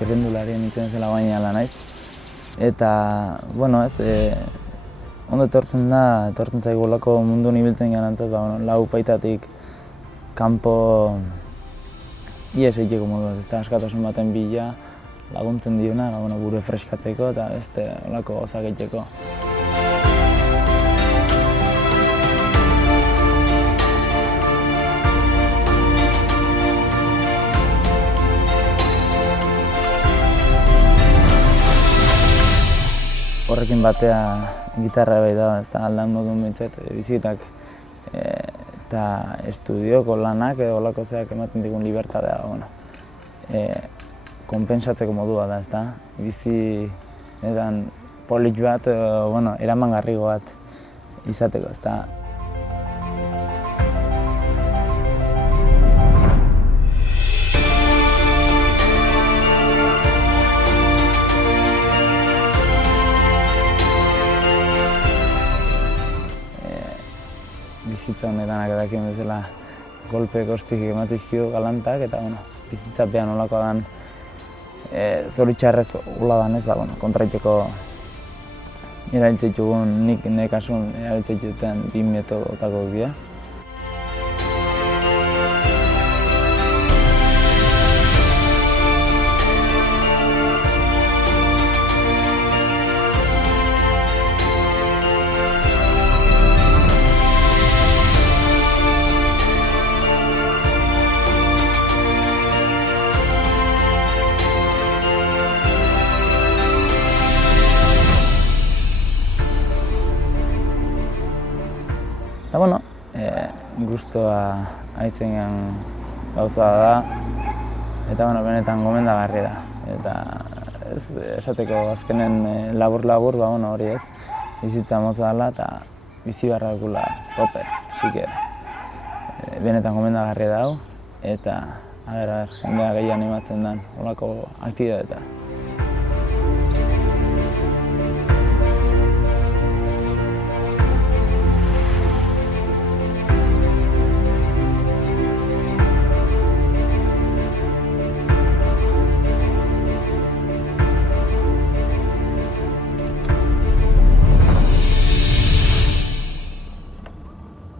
txirrindularien nintzen zela baina ala naiz. Eta, bueno, ondo etortzen zaigu olako mundu ibiltzen garantzat, lau paitatik kanpo ies egiteko modu, ez da askatasun baten bila laguntzen diona, gure freskatzeko eta beste olako gauzak egiteko. Horrekin batea gitarra bai da, ez da aldan modun bintzat, bizitak eta estudioko lanak edo olako zeak ematen digun libertadea, konpensatzeko modua da, ez da. Bizi polit bat, eramangarrigo bat izateko, ez da. Bizitza honetan dakien bezala golpe kostik ematizkio galantak eta bizitzapean olakoa dan zoritxarrez ula danez, kontraiteko erabiltzeitugun nik kasun erabiltzeituten bi metodotako dira. Eta, guztua haitzen gauza da, eta benetan gomendagarri da. Eta esateko azkenen labur-labur, hori ez, bizitza motza dela eta bizi barra dukula tope, xike. Benetan gomendagarri da hau, eta jendea gehi animatzen den olako aktibitatea.